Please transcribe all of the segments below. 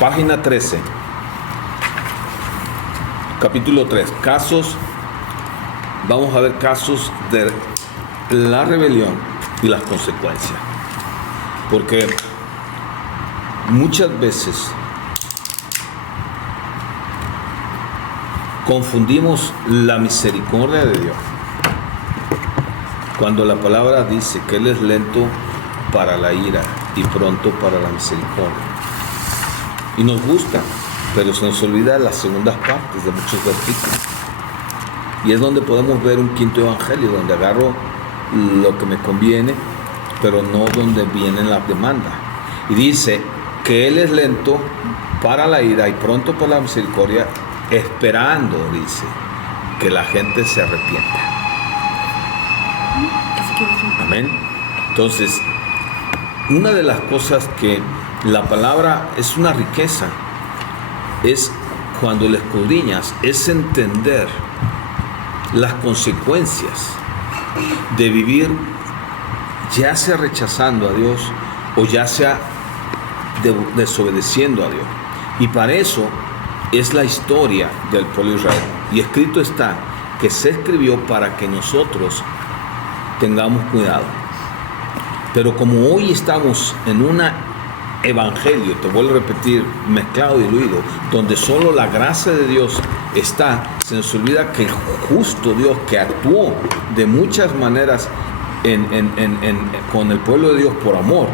Página 13. Capítulo 3. Casos. Vamos a ver casos de la rebelión y las consecuencias. Porque muchas veces confundimos la misericordia de Dios. Cuando la palabra dice que Él es lento para la ira y pronto para la misericordia. Y nos gusta, pero se nos olvida las segundas partes de muchos versículos. Y es donde podemos ver un quinto evangelio, donde agarro lo que me conviene, pero no donde vienen las demandas. Y dice que Él es lento para la ira y pronto para la misericordia, esperando, dice, que la gente se arrepienta. Amén. Entonces, una de las cosas que la palabra es una riqueza, es cuando la escudriñas, es entender las consecuencias de vivir ya sea rechazando a Dios o ya sea desobedeciendo a Dios. Y para eso es la historia del pueblo de Israel. Y escrito está que se escribió para que nosotros tengamos cuidado. Pero como hoy estamos en un evangelio, te vuelvo a repetir, mezclado y diluido, donde solo la gracia de Dios está, se nos olvida que el justo Dios que actuó de muchas maneras con el pueblo de Dios por amor,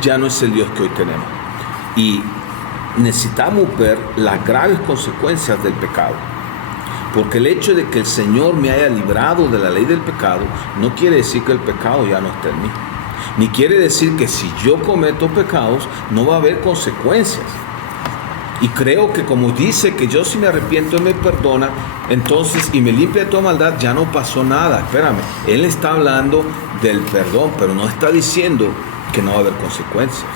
ya no es el Dios que hoy tenemos. Y necesitamos ver las graves consecuencias del pecado. Porque el hecho de que el Señor me haya librado de la ley del pecado no quiere decir que el pecado ya no esté en mí. Ni quiere decir que si yo cometo pecados no va a haber consecuencias. Y creo que como dice que yo si me arrepiento Él me perdona, entonces y me limpia de toda maldad, ya no pasó nada. Espérame, Él está hablando del perdón, pero no está diciendo que no va a haber consecuencias.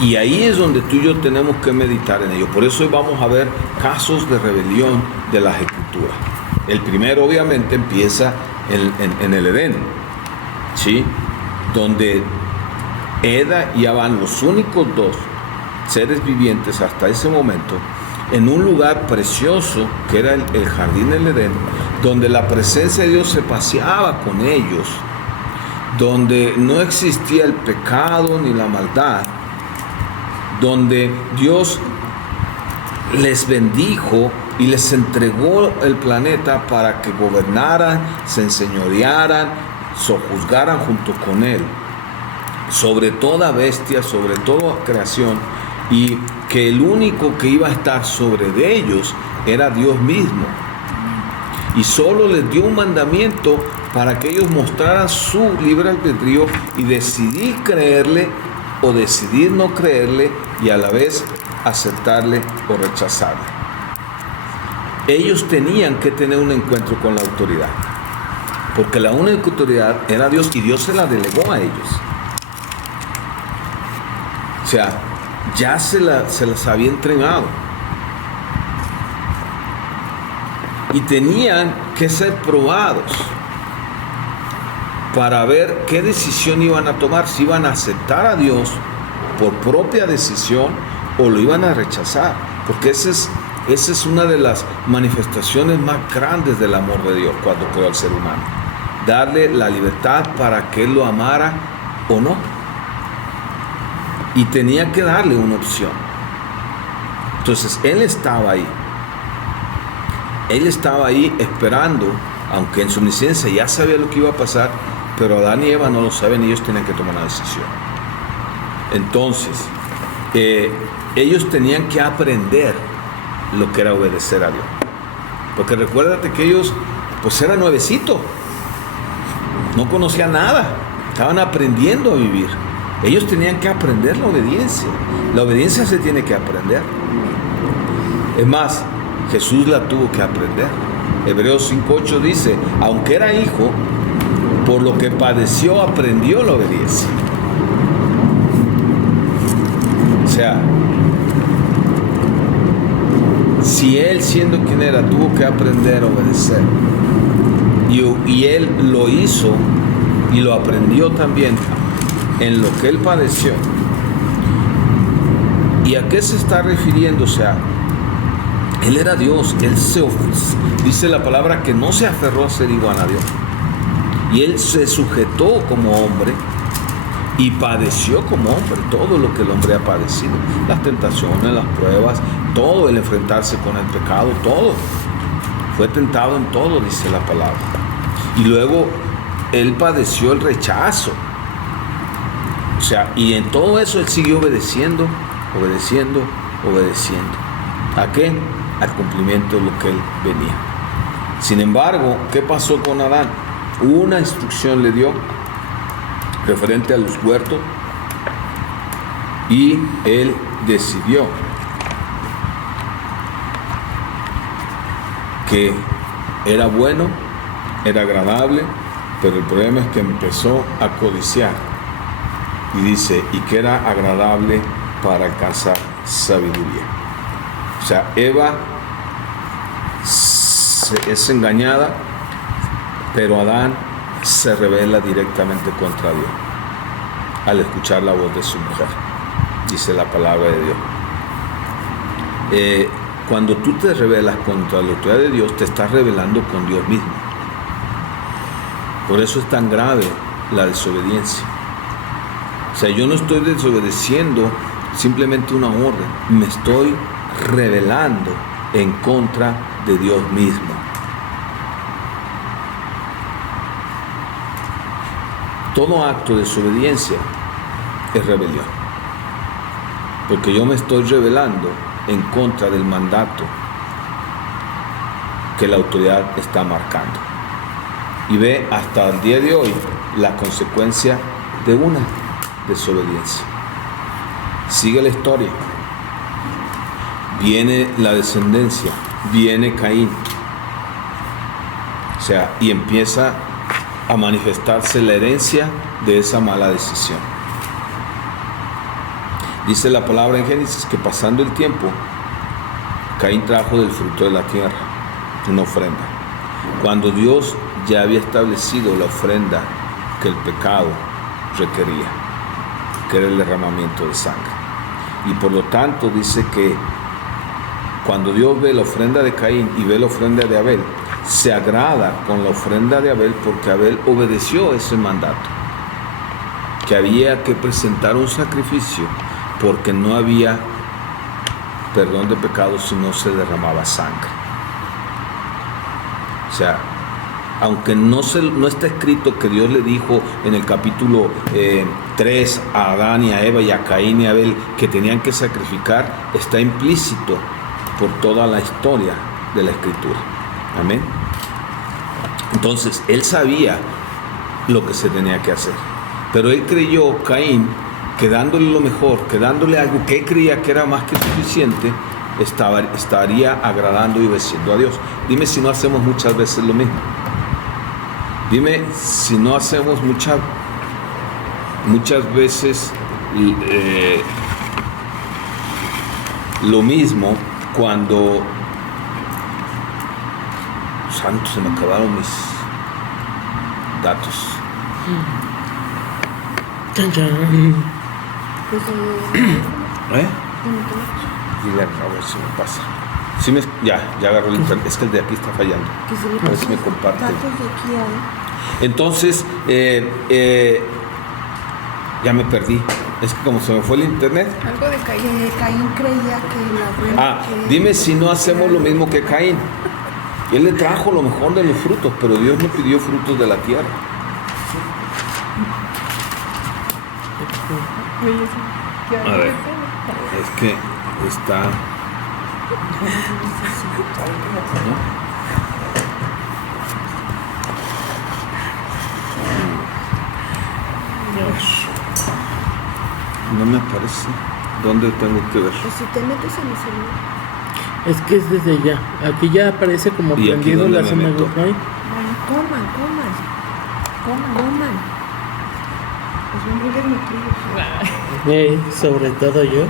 Y ahí es donde tú y yo tenemos que meditar en ello. Por eso hoy vamos a ver casos de rebelión de las Escrituras. El primero obviamente empieza en el Edén, ¿sí? Donde Eda y Adán, los únicos dos seres vivientes hasta ese momento, en un lugar precioso que era el jardín del Edén, donde la presencia de Dios se paseaba con ellos, donde no existía el pecado ni la maldad, donde Dios les bendijo y les entregó el planeta para que gobernaran, se enseñorearan, sojuzgaran junto con Él, sobre toda bestia, sobre toda creación, y que el único que iba a estar sobre de ellos era Dios mismo. Y solo les dio un mandamiento para que ellos mostraran su libre albedrío y decidir creerle o decidir no creerle, y a la vez aceptarle o rechazarle. Ellos tenían que tener un encuentro con la autoridad, porque la única autoridad era Dios y Dios se la delegó a ellos. O sea, ya se las había entregado. Y tenían que ser probados para ver qué decisión iban a tomar, si iban a aceptar a Dios por propia decisión o lo iban a rechazar, porque esa es una de las manifestaciones más grandes del amor de Dios cuando creó al ser humano, darle la libertad para que Él lo amara o no, y tenía que darle una opción. Entonces Él estaba ahí esperando, aunque en su omnisciencia ya sabía lo que iba a pasar, pero Adán y Eva no lo saben, ellos tenían que tomar una decisión. Entonces, ellos tenían que aprender lo que era obedecer a Dios. Porque recuérdate que ellos, pues eran nuevecitos, no conocían nada, estaban aprendiendo a vivir. Ellos tenían que aprender la obediencia. La obediencia se tiene que aprender. Es más, Jesús la tuvo que aprender. Hebreos 5:8 dice, aunque era hijo, por lo que padeció aprendió la obediencia. O sea, si Él siendo quien era tuvo que aprender a obedecer, y Él lo hizo y lo aprendió también en lo que Él padeció, ¿Y a qué se está refiriendo? O sea, él era Dios, dice la palabra que no se aferró a ser igual a Dios. Y él se sujetó como hombre y padeció como hombre todo lo que el hombre ha padecido. Las tentaciones, las pruebas, todo, el enfrentarse con el pecado, todo. Fue tentado en todo, dice la palabra. Y luego él padeció el rechazo. O sea, y en todo eso él siguió obedeciendo. ¿A qué? Al cumplimiento de lo que él venía. Sin embargo, ¿qué pasó con Adán? Una instrucción le dio referente a los huertos y él decidió que era bueno, era agradable, pero el problema es que empezó a codiciar. Y dice, y que era agradable para alcanzar sabiduría. O sea, Eva es engañada, pero Adán se rebela directamente contra Dios al escuchar la voz de su mujer, dice la palabra de Dios. Cuando tú te rebelas contra la autoridad de Dios, te estás rebelando con Dios mismo. Por eso es tan grave la desobediencia. O sea, yo no estoy desobedeciendo simplemente una orden, me estoy rebelando en contra de Dios mismo. Todo acto de desobediencia es rebelión, porque yo me estoy rebelando en contra del mandato que la autoridad está marcando. Y ve hasta el día de hoy la consecuencia de una desobediencia. Sigue la historia. Viene la descendencia, viene Caín. O sea, y empieza a manifestarse la herencia de esa mala decisión. Dice la palabra en Génesis que pasando el tiempo, Caín trajo del fruto de la tierra una ofrenda. Cuando Dios ya había establecido la ofrenda que el pecado requería, que era el derramamiento de sangre. Y por lo tanto dice que cuando Dios ve la ofrenda de Caín y ve la ofrenda de Abel, se agrada con la ofrenda de Abel porque Abel obedeció ese mandato, que había que presentar un sacrificio porque no había perdón de pecados si no se derramaba sangre. O sea, aunque no está escrito que Dios le dijo en el capítulo 3 a Adán y a Eva y a Caín y a Abel que tenían que sacrificar, está implícito por toda la historia de la Escritura. Amén. Entonces, él sabía lo que se tenía que hacer, pero él creyó, Caín, que dándole lo mejor, que dándole algo que él creía que era más que suficiente, estaría agradando y obedeciendo a Dios. Dime si no hacemos muchas veces lo mismo. Dime si no hacemos muchas veces lo mismo cuando... Santo, se me acabaron mis datos. Dile a ver si me pasa. Sí ya agarró el internet. Es que el de aquí está fallando. A ver si me comparte. Entonces, ya me perdí. Es que como se me fue el internet. Algo de Caín. Caín creía que la ofrenda. Dime si no hacemos lo mismo que Caín. Él le trajo lo mejor de los frutos, pero Dios no pidió frutos de la tierra. A ver, es que está... No me aparece. ¿Dónde tengo que ver? Pues si te metes a mi celular. Es que es desde ya. Aquí ya aparece como prendido la zona de Wi-Fi. Bueno, coman. Pues son muy desnutridos. Sobre todo yo.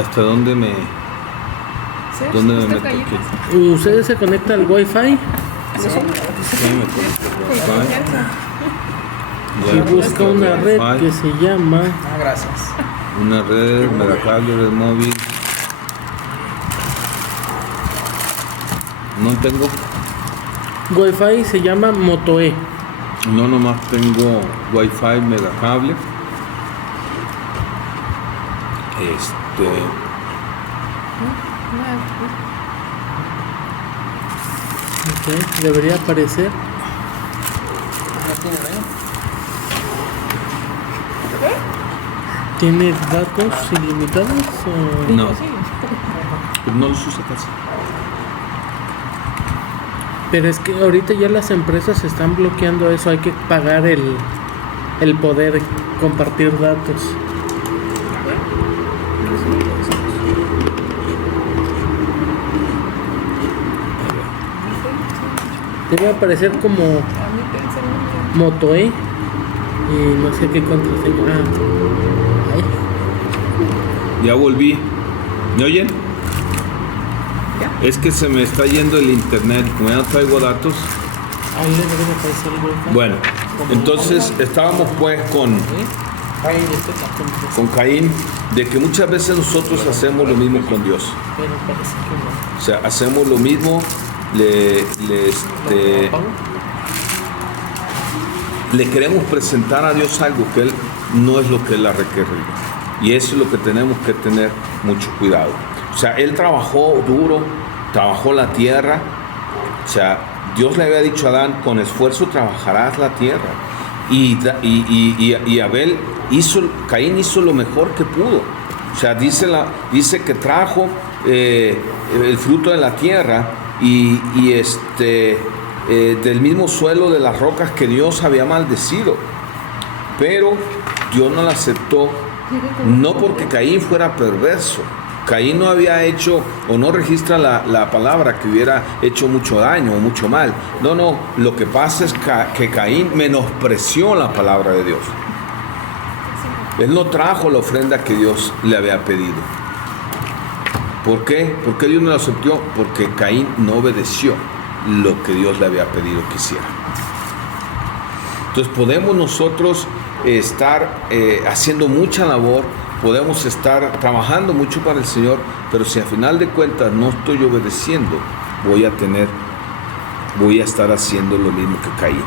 ¿Hasta dónde me meto aquí? ¿Ustedes se conectan al Wi-Fi? Sí, me conecto al Wi-Fi. Y busca una red que se llama... Gracias. Una red, megacable, red móvil. No tengo. Wi-Fi se llama Moto-E. No, nomás tengo Wi-Fi, megacable. Ok, debería aparecer. ¿Tiene datos ilimitados o...? No. No los usa casi. Pero es que ahorita ya las empresas están bloqueando eso, hay que pagar el poder compartir datos. Debe aparecer como Moto-E y no sé qué contraseña. Ay. Ya volví. ¿Me oyen? Es que se me está yendo el internet, como ya no traigo datos. Ahí le debe de aparecer el Wi-Fi. Bueno, entonces estábamos pues con Caín, de que muchas veces nosotros hacemos lo mismo con Dios. Pero parece que no. O sea, hacemos lo mismo, le queremos presentar a Dios algo que Él no es lo que Él ha requerido. Y eso es lo que tenemos que tener mucho cuidado. O sea, Él trabajó duro, trabajó la tierra. O sea, Dios le había dicho a Adán, con esfuerzo trabajarás la tierra. Y Caín hizo lo mejor que pudo. O sea, dice que trajo el fruto de la tierra del mismo suelo de las rocas que Dios había maldecido. Pero Dios no la aceptó, no porque Caín fuera perverso. Caín no había hecho o no registra la palabra que hubiera hecho mucho daño o mucho mal. No, lo que pasa es que Caín menospreció la palabra de Dios. Él no trajo la ofrenda que Dios le había pedido. ¿Por qué? ¿Por qué Dios no la aceptó? Porque Caín no obedeció lo que Dios le había pedido que hiciera. Entonces podemos nosotros estar haciendo mucha labor, podemos estar trabajando mucho para el Señor, pero si al final de cuentas no estoy obedeciendo, voy a estar haciendo lo mismo que Caín.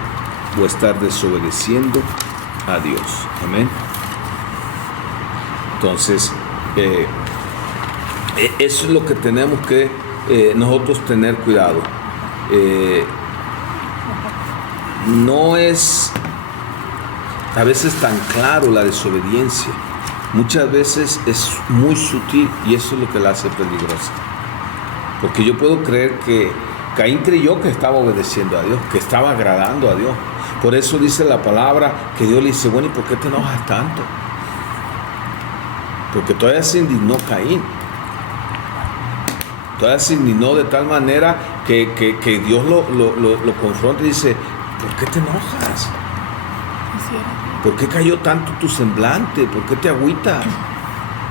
Voy a estar desobedeciendo a Dios. Amén. Entonces, eso es lo que tenemos que nosotros tener cuidado. No es a veces tan claro la desobediencia. Muchas veces es muy sutil y eso es lo que la hace peligrosa. Porque yo puedo creer que Caín creyó que estaba obedeciendo a Dios, que estaba agradando a Dios. Por eso dice la palabra que Dios le dice, bueno, ¿y por qué te enojas tanto? Porque todavía se indignó Caín. Todavía se indignó de tal manera que Dios lo confronta y dice, ¿por qué te enojas? ¿Por qué cayó tanto tu semblante? ¿Por qué te agüitas?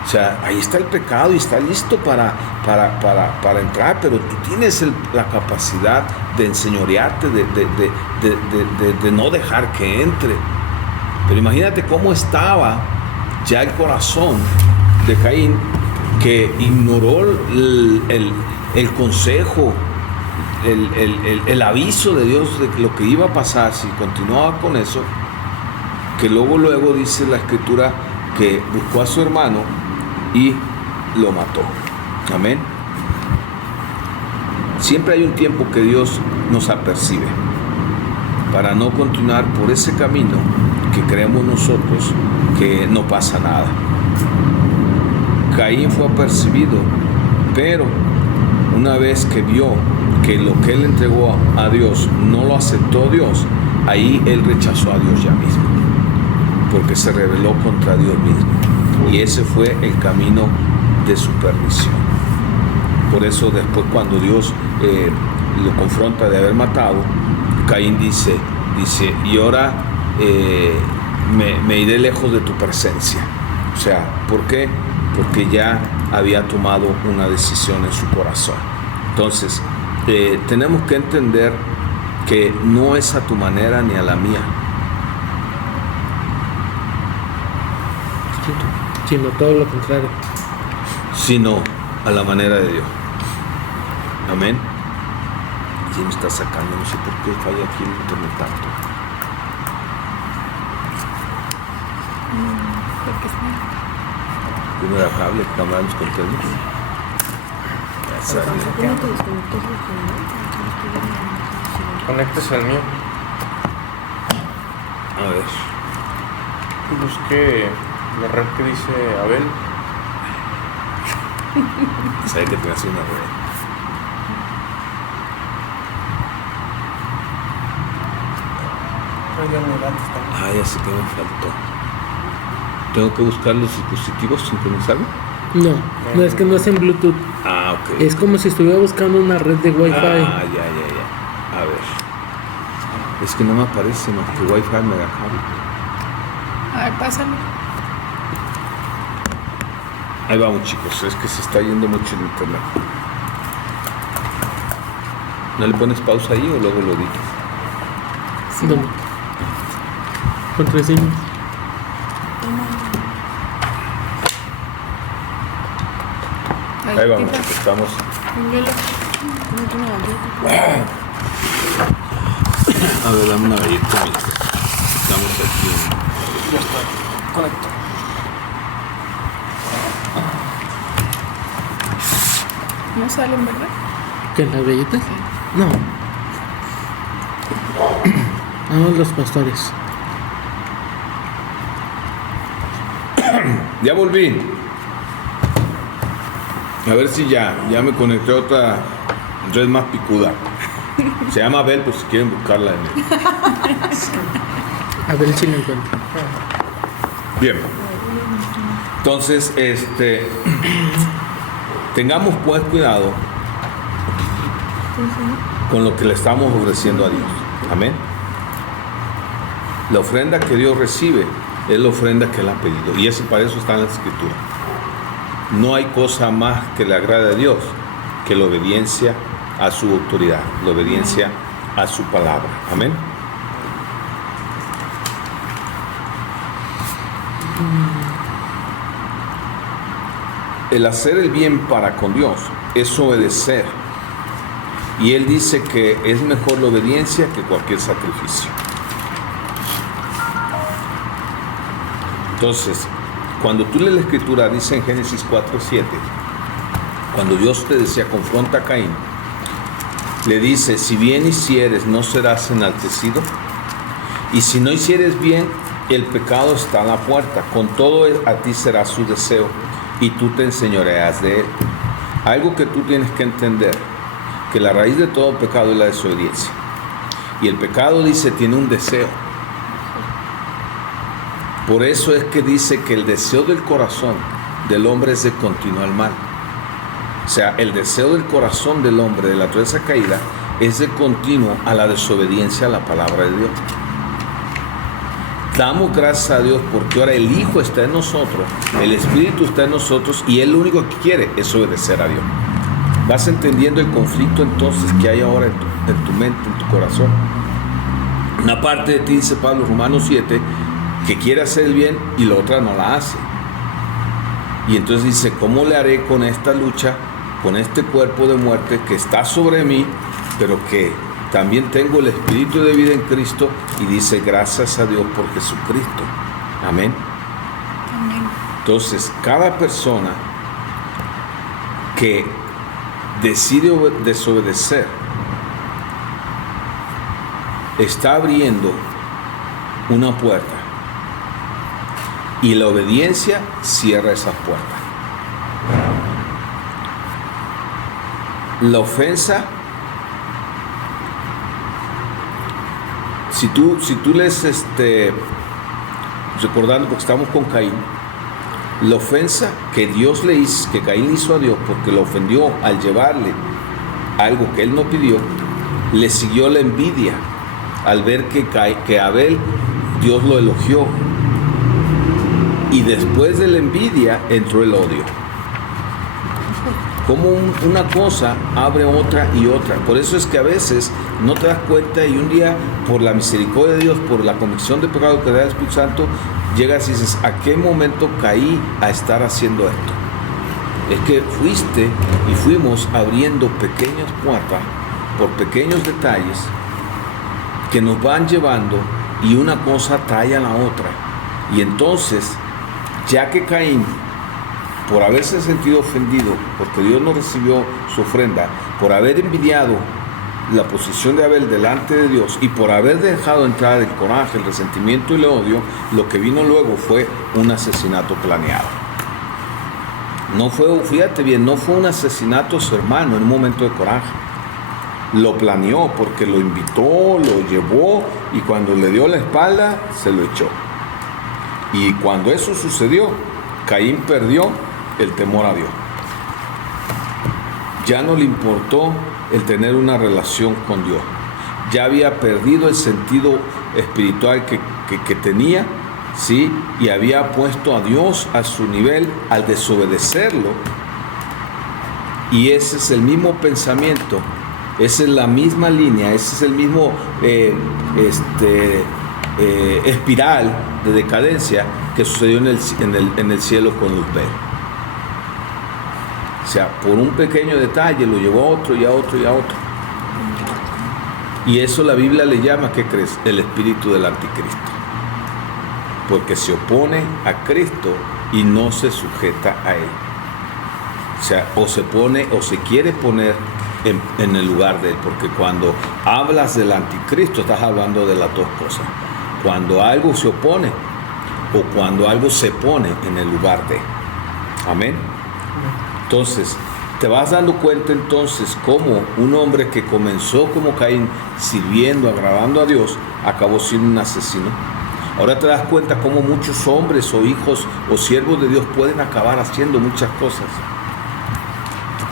O sea, ahí está el pecado y está listo para entrar, pero tú tienes la capacidad de enseñorearte, de no dejar que entre. Pero imagínate cómo estaba ya el corazón de Caín, que ignoró el consejo, el aviso de Dios de lo que iba a pasar si continuaba con eso, que luego dice la Escritura que buscó a su hermano y lo mató. Amén. Siempre hay un tiempo que Dios nos apercibe para no continuar por ese camino que creemos nosotros que no pasa nada. Caín fue apercibido, pero una vez que vio que lo que él entregó a Dios no lo aceptó Dios, ahí él rechazó a Dios ya mismo, porque se rebeló contra Dios mismo. Y ese fue el camino de su perdición. Por eso después cuando Dios lo confronta de haber matado, Caín dice, y ahora me iré lejos de tu presencia. O sea, ¿por qué? Porque ya había tomado una decisión en su corazón. Entonces, tenemos que entender que no es a tu manera ni a la mía. sino todo lo contrario. sino a la manera de Dios. Amén. ¿Quién me está sacando? No sé por qué falla aquí el internet tanto. Porque es mío. Primero cable, cámara, los contenedores. Ya salió. ¿Cómo te desconectas el canal? Conéctese al mío. A ver. Busque la red que dice Abel. Sabe que te hace una red. Ah, ya sé que me faltó. ¿Tengo que buscar los dispositivos sincronizados? No, es que no es en Bluetooth. Ah, ok. Es como si estuviera buscando una red de Wi-Fi. Ah, ya. A ver. Es que no me aparece más que Wi-Fi me da cable. A ver, pásame. Ahí vamos, chicos. Es que se está yendo mucho el internet. ¿No le pones pausa ahí o luego lo editas? ¿Dónde? Contraseña. Ahí vamos, chicos. Estamos. A ver, dame una galleta. Mira. Estamos aquí. Ya está. Conecto. No salen, ¿verdad? ¿Qué, las galletas? No. Los pastores. Ya volví. A ver si ya me conecté a otra red más picuda. Se llama Abel, pues si quieren buscarla en el... A ver si la encuentro. Bien. Entonces, tengamos pues cuidado con lo que le estamos ofreciendo a Dios. Amén. La ofrenda que Dios recibe es la ofrenda que Él ha pedido. Y para eso está en la Escritura. No hay cosa más que le agrade a Dios que la obediencia a su autoridad, la obediencia a su palabra. Amén. El hacer el bien para con Dios es obedecer. Y Él dice que es mejor la obediencia que cualquier sacrificio. Entonces, cuando tú lees la Escritura, dice en Génesis 4:7, cuando Dios te decía, confronta a Caín, le dice, si bien hicieres, no serás enaltecido. Y si no hicieres bien, el pecado está a la puerta. Con todo a ti será su deseo, y tú te enseñoreas de él. Algo que tú tienes que entender, que la raíz de todo pecado es la desobediencia. Y el pecado, dice, tiene un deseo. Por eso es que dice que el deseo del corazón del hombre es de continuar mal. O sea, el deseo del corazón del hombre, de la naturaleza caída, es de continuo a la desobediencia a la palabra de Dios. Damos gracias a Dios porque ahora el Hijo está en nosotros, el Espíritu está en nosotros y Él lo único que quiere es obedecer a Dios. Vas entendiendo el conflicto entonces que hay ahora en tu mente, en tu corazón. Una parte de ti, dice Pablo, Romanos 7, que quiere hacer el bien y la otra no la hace. Y entonces dice, ¿cómo le haré con esta lucha, con este cuerpo de muerte que está sobre mí, pero que también tengo el Espíritu de vida en Cristo? Y dice, gracias a Dios por Jesucristo. Amén. Amén. Entonces, cada persona que decide desobedecer está abriendo una puerta. Y la obediencia cierra esas puertas. La ofensa, si tú lees recordando, porque estamos con Caín, la ofensa que Dios le hizo, que Caín le hizo a Dios, porque lo ofendió al llevarle algo que él no pidió, le siguió la envidia al ver que Abel, Dios lo elogió. Y después de la envidia entró el odio. Como una cosa abre otra y otra. Por eso es que a veces no te das cuenta y un día, por la misericordia de Dios, por la convicción de pecado que da el Espíritu Santo, llegas y dices, ¿a qué momento caí a estar haciendo esto? Es que fuimos abriendo pequeñas puertas por pequeños detalles que nos van llevando y una cosa trae a la otra. Y entonces, ya que Caín, por haberse sentido ofendido, porque Dios no recibió su ofrenda, por haber envidiado la posición de Abel delante de Dios y por haber dejado entrar el coraje, el resentimiento y el odio, lo que vino luego fue un asesinato planeado. No fue, fíjate bien, no fue un asesinato a su hermano en un momento de coraje. Lo planeó porque lo invitó, lo llevó y cuando le dio la espalda se lo echó. Y cuando eso sucedió, Caín perdió el temor a Dios. Ya no le importó el tener una relación con Dios. Ya había perdido el sentido espiritual que tenía, ¿sí? Y había puesto a Dios a su nivel al desobedecerlo. Y ese es el mismo pensamiento, esa es la misma línea, ese es el mismo espiral de decadencia que sucedió en el cielo con Luzbel. O sea, por un pequeño detalle lo llevó a otro y a otro y a otro. Y eso la Biblia le llama, ¿qué crees? El espíritu del anticristo. Porque se opone a Cristo y no se sujeta a Él. O sea, o se pone o se quiere poner en el lugar de Él. Porque cuando hablas del anticristo estás hablando de las dos cosas. Cuando algo se opone o cuando algo se pone en el lugar de. Amén. Entonces, te vas dando cuenta entonces cómo un hombre que comenzó como Caín, sirviendo, agradando a Dios, acabó siendo un asesino. Ahora te das cuenta cómo muchos hombres o hijos o siervos de Dios pueden acabar haciendo muchas cosas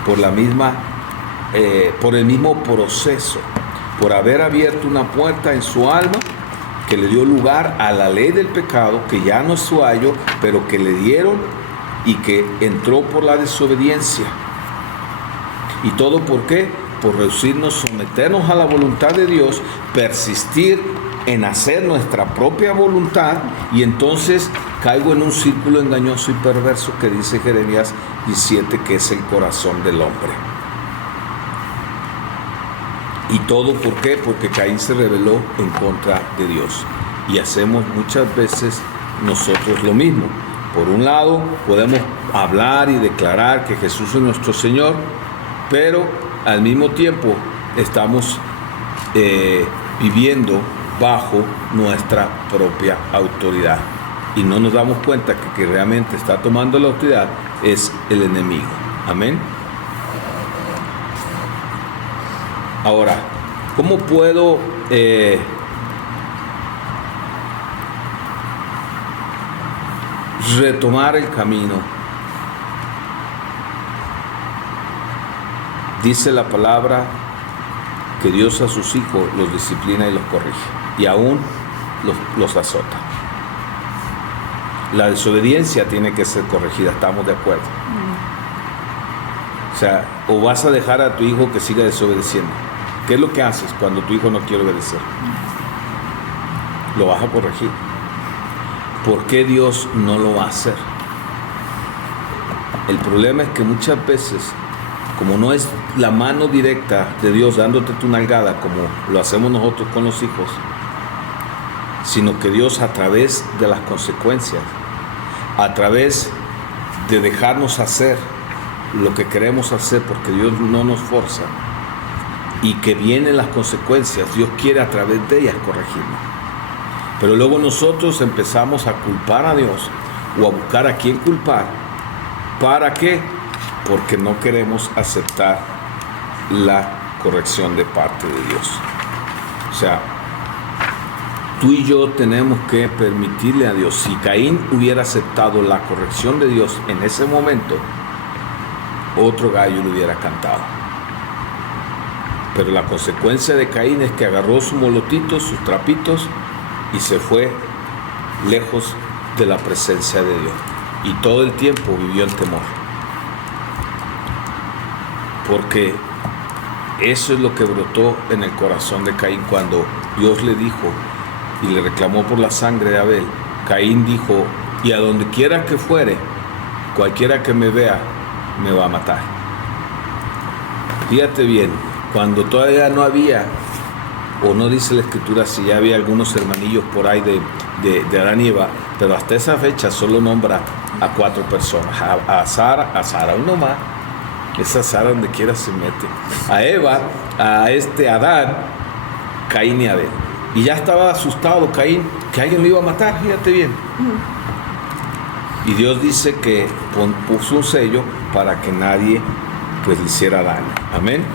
por el mismo proceso, por haber abierto una puerta en su alma que le dio lugar a la ley del pecado, que ya no es su ayo, pero que le dieron y que entró por la desobediencia. ¿Y todo por qué? Por reducirnos, someternos a la voluntad de Dios, persistir en hacer nuestra propia voluntad, y entonces caigo en un círculo engañoso y perverso que dice Jeremías 17, que es el corazón del hombre. ¿Y todo por qué? Porque Caín se rebeló en contra de Dios. Y hacemos muchas veces nosotros lo mismo. Por un lado, podemos hablar y declarar que Jesús es nuestro Señor, pero al mismo tiempo estamos viviendo bajo nuestra propia autoridad. Y no nos damos cuenta que realmente está tomando la autoridad es el enemigo. Amén. Ahora, ¿cómo puedo retomar el camino? Dice la palabra que Dios a sus hijos los disciplina y los corrige, y aún los azota. La desobediencia tiene que ser corregida, estamos de acuerdo. O sea, o vas a dejar a tu hijo que siga desobedeciendo. ¿Qué es lo que haces cuando tu hijo no quiere obedecer? Lo vas a corregir. ¿Por qué Dios no lo va a hacer? El problema es que muchas veces, como no es la mano directa de Dios dándote tu nalgada como lo hacemos nosotros con los hijos, sino que Dios, a través de las consecuencias, a través de dejarnos hacer lo que queremos hacer, porque Dios no nos forza, y que vienen las consecuencias, Dios quiere a través de ellas corregirnos. Pero luego nosotros empezamos a culpar a Dios o a buscar a quién culpar. ¿Para qué? Porque no queremos aceptar la corrección de parte de Dios. O sea, tú y yo tenemos que permitirle a Dios. Si Caín hubiera aceptado la corrección de Dios en ese momento, otro gallo le hubiera cantado. Pero la consecuencia de Caín es que agarró sus molotitos, sus trapitos, y se fue lejos de la presencia de Dios. Y todo el tiempo vivió en temor. Porque eso es lo que brotó en el corazón de Caín cuando Dios le dijo y le reclamó por la sangre de Abel, Caín dijo, y a donde quiera que fuere, cualquiera que me vea, me va a matar. Fíjate bien, cuando todavía no había, o no dice la escritura si ya había algunos hermanillos por ahí de Adán y Eva, pero hasta esa fecha solo nombra a 4 personas, a Sara uno más, esa Sara donde quiera se mete, a Eva, a Adán, Caín y Abel. Y ya estaba asustado Caín que alguien lo iba a matar, fíjate bien. Y Dios dice que puso un sello para que nadie pues le hiciera daño. Amén.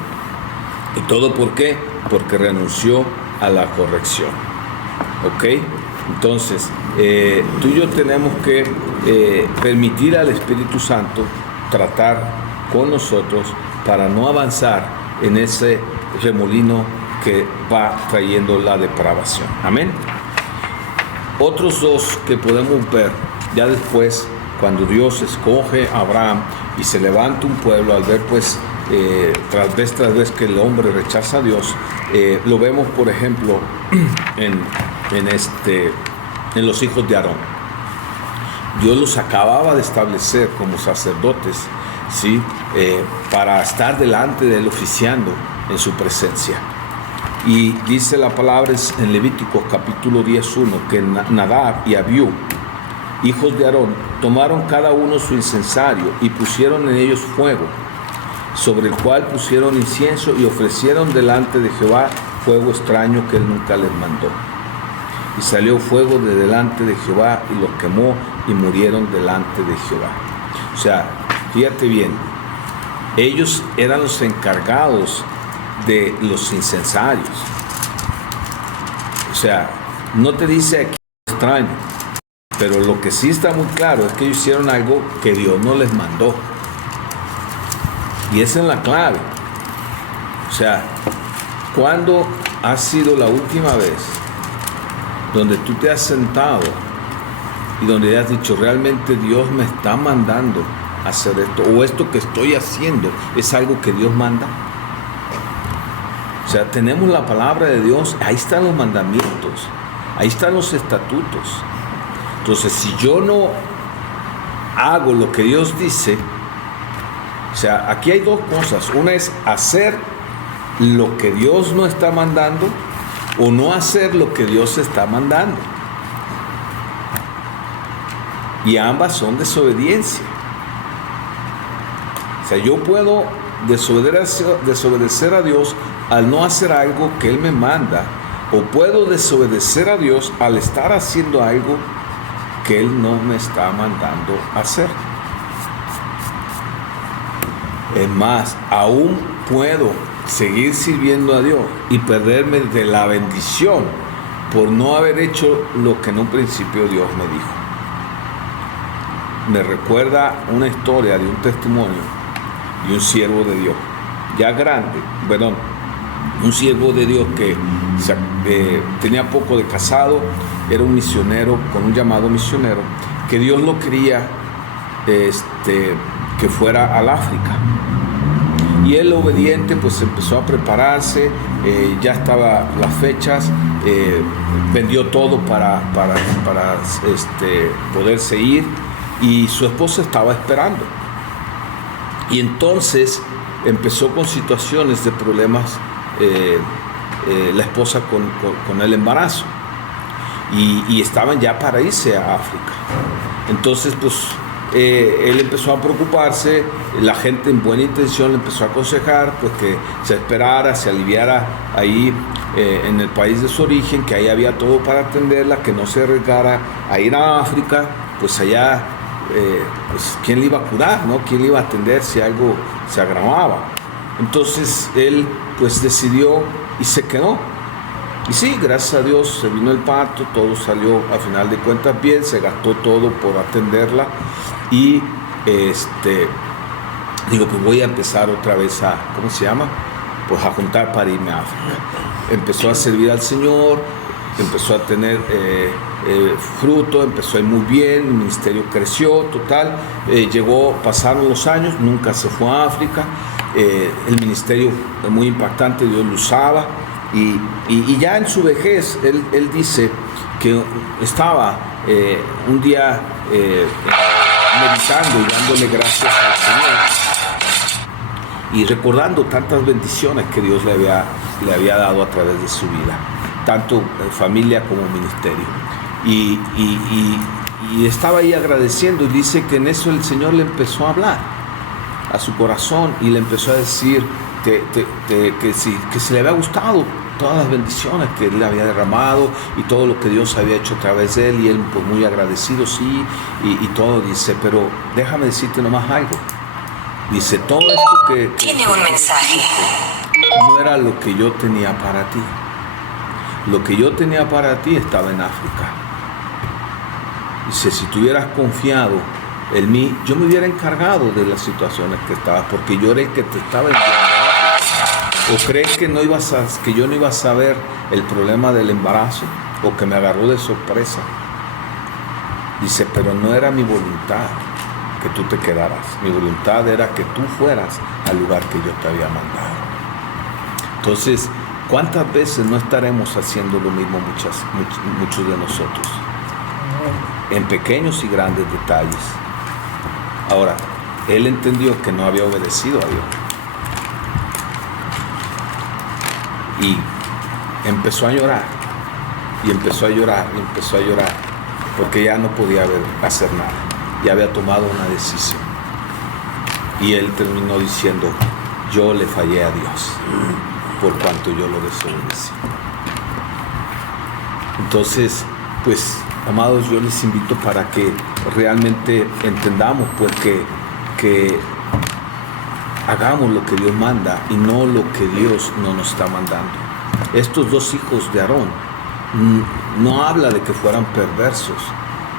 ¿Y todo por qué? Porque renunció a la corrección. ¿Ok? Entonces, tú y yo tenemos que permitir al Espíritu Santo tratar con nosotros para no avanzar en ese remolino que va trayendo la depravación. Amén. Otros 2 que podemos ver ya después, cuando Dios escoge a Abraham y se levanta un pueblo, al ver pues tras vez que el hombre rechaza a Dios, lo vemos por ejemplo en los hijos de Aarón. Dios los acababa de establecer como sacerdotes, ¿sí? Para estar delante de él oficiando en su presencia. Y dice la palabra en Levíticos capítulo 10:1 que Nadab y Abiú, hijos de Aarón, tomaron cada uno su incensario y pusieron en ellos fuego, sobre el cual pusieron incienso y ofrecieron delante de Jehová fuego extraño que él nunca les mandó. Y salió fuego de delante de Jehová y los quemó y murieron delante de Jehová. O sea, fíjate bien, ellos eran los encargados de los incensarios. O sea, no te dice aquí extraño, pero lo que sí está muy claro es que ellos hicieron algo que Dios no les mandó. Y esa es la clave. O sea, ¿cuándo ha sido la última vez donde tú te has sentado y donde has dicho, realmente Dios me está mandando a hacer esto, o esto que estoy haciendo es algo que Dios manda? O sea, tenemos la palabra de Dios, ahí están los mandamientos, ahí están los estatutos. Entonces, si yo no hago lo que Dios dice, o sea, aquí hay 2 cosas. Una es hacer lo que Dios no está mandando, o no hacer lo que Dios está mandando. Y ambas son desobediencia. O sea, yo puedo desobedecer a Dios al no hacer algo que Él me manda, o puedo desobedecer a Dios al estar haciendo algo que Él no me está mandando hacer. Es más, aún puedo seguir sirviendo a Dios y perderme de la bendición por no haber hecho lo que en un principio Dios me dijo. Me recuerda una historia de un testimonio de un siervo de Dios, ya grande, un siervo de Dios que tenía poco de casado, era un misionero, con un llamado misionero, que Dios lo quería que fuera al África. Y él, obediente, pues empezó a prepararse, ya estaban las fechas, vendió todo para poderse ir, y su esposa estaba esperando. Y entonces empezó con situaciones de problemas, la esposa con el embarazo, y estaban ya para irse a África. Entonces, pues él empezó a preocuparse, la gente en buena intención le empezó a aconsejar pues que se esperara, se aliviara ahí en el país de su origen, que ahí había todo para atenderla, que no se arriesgara a ir a África, pues allá pues quién le iba a curar, ¿no? Quién le iba a atender si algo se agravaba. Entonces él pues decidió y se quedó. Y sí, gracias a Dios se vino el parto, todo salió a final de cuentas bien, se gastó todo por atenderla, y digo, pues voy a empezar otra vez a, ¿cómo se llama? Pues a juntar para irme a África. Empezó a servir al Señor, empezó a tener fruto, empezó a ir muy bien, el ministerio creció, total, pasaron los años, nunca se fue a África, el ministerio muy impactante, Dios lo usaba, y ya en su vejez, él dice que estaba un día meditando y dándole gracias al Señor y recordando tantas bendiciones que Dios le había dado a través de su vida, tanto familia como ministerio. Y estaba ahí agradeciendo, y dice que en eso el Señor le empezó a hablar a su corazón y le empezó a decir que se le había gustado todas las bendiciones que él había derramado y todo lo que Dios había hecho a través de él, y él pues muy agradecido, sí, y todo. Dice, pero déjame decirte nomás algo. Dice, todo esto que tiene un mensaje. No era lo que yo tenía para ti. Lo que yo tenía para ti estaba en África. Dice, si tú hubieras confiado en mí, yo me hubiera encargado de las situaciones que estabas, porque yo era el que te estaba enviando. ¿O crees que yo no iba a saber el problema del embarazo? ¿O que me agarró de sorpresa? Dice, pero no era mi voluntad que tú te quedaras. Mi voluntad era que tú fueras al lugar que yo te había mandado. Entonces, ¿cuántas veces no estaremos haciendo lo mismo muchos de nosotros? En pequeños y grandes detalles. Ahora, él entendió que no había obedecido a Dios. Y empezó a llorar, y empezó a llorar, y empezó a llorar, porque ya no podía hacer nada, ya había tomado una decisión. Y él terminó diciendo, yo le fallé a Dios, por cuanto yo lo desobedecí. Entonces, pues, amados, yo les invito para que realmente entendamos, pues, que hagamos lo que Dios manda y no lo que Dios no nos está mandando. Estos dos hijos de Aarón no habla de que fueran perversos.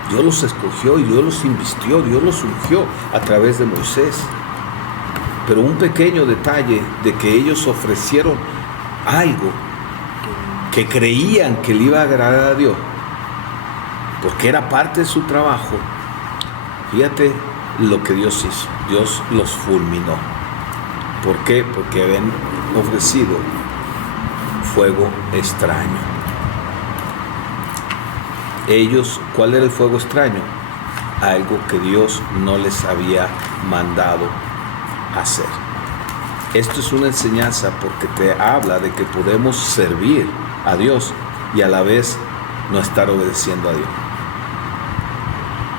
Dios los escogió y Dios los invistió, Dios los ungió a través de Moisés. Pero un pequeño detalle de que ellos ofrecieron algo que creían que le iba a agradar a Dios, porque era parte de su trabajo. Fíjate lo que Dios hizo. Dios los fulminó. ¿Por qué? Porque habían ofrecido fuego extraño. Ellos, ¿cuál era el fuego extraño? Algo que Dios no les había mandado hacer. Esto es una enseñanza porque te habla de que podemos servir a Dios y a la vez no estar obedeciendo a Dios.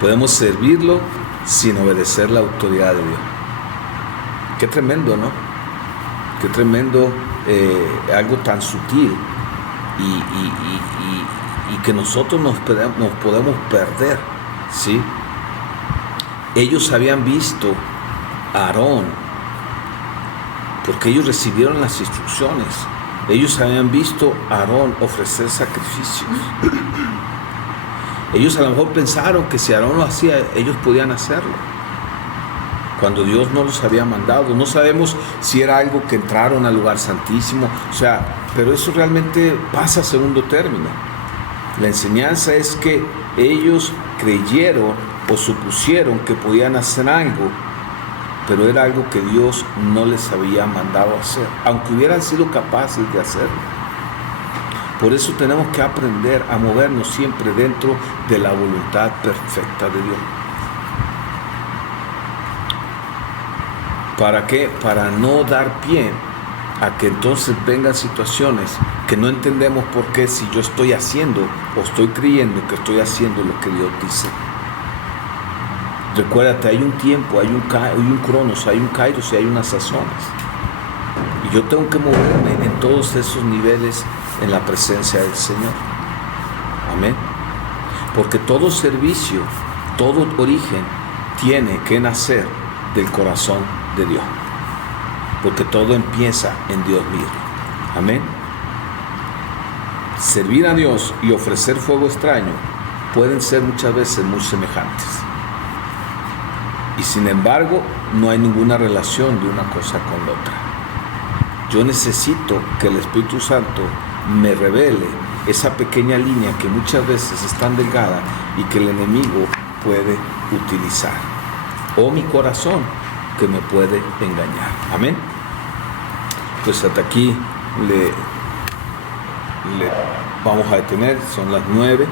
Podemos servirlo sin obedecer la autoridad de Dios. Qué tremendo, ¿no? Qué tremendo, algo tan sutil y que nosotros nos podemos perder, ¿sí? Ellos habían visto a Aarón porque ellos recibieron las instrucciones. Ellos habían visto a Aarón ofrecer sacrificios. Ellos a lo mejor pensaron que si Aarón lo hacía, ellos podían hacerlo, cuando Dios no los había mandado. No sabemos si era algo que entraron al lugar santísimo, pero eso realmente pasa a segundo término. La enseñanza es que ellos creyeron o supusieron que podían hacer algo, pero era algo que Dios no les había mandado hacer, aunque hubieran sido capaces de hacerlo. Por eso tenemos que aprender a movernos siempre dentro de la voluntad perfecta de Dios. ¿Para qué? Para no dar pie a que entonces vengan situaciones que no entendemos por qué, si yo estoy haciendo o estoy creyendo que estoy haciendo lo que Dios dice. Recuérdate, hay un tiempo, hay un cronos, hay un kairos y hay unas sazones. Y yo tengo que moverme en todos esos niveles en la presencia del Señor. Amén. Porque todo servicio, todo origen tiene que nacer del corazón de Dios. Porque todo empieza en Dios mismo. Amén. Servir a Dios y ofrecer fuego extraño pueden ser muchas veces muy semejantes. Y sin embargo, no hay ninguna relación de una cosa con la otra. Yo necesito que el Espíritu Santo me revele esa pequeña línea que muchas veces es tan delgada y que el enemigo puede utilizar. O mi corazón, que me puede engañar. Amén. Pues hasta aquí le vamos a detener. Son las 9.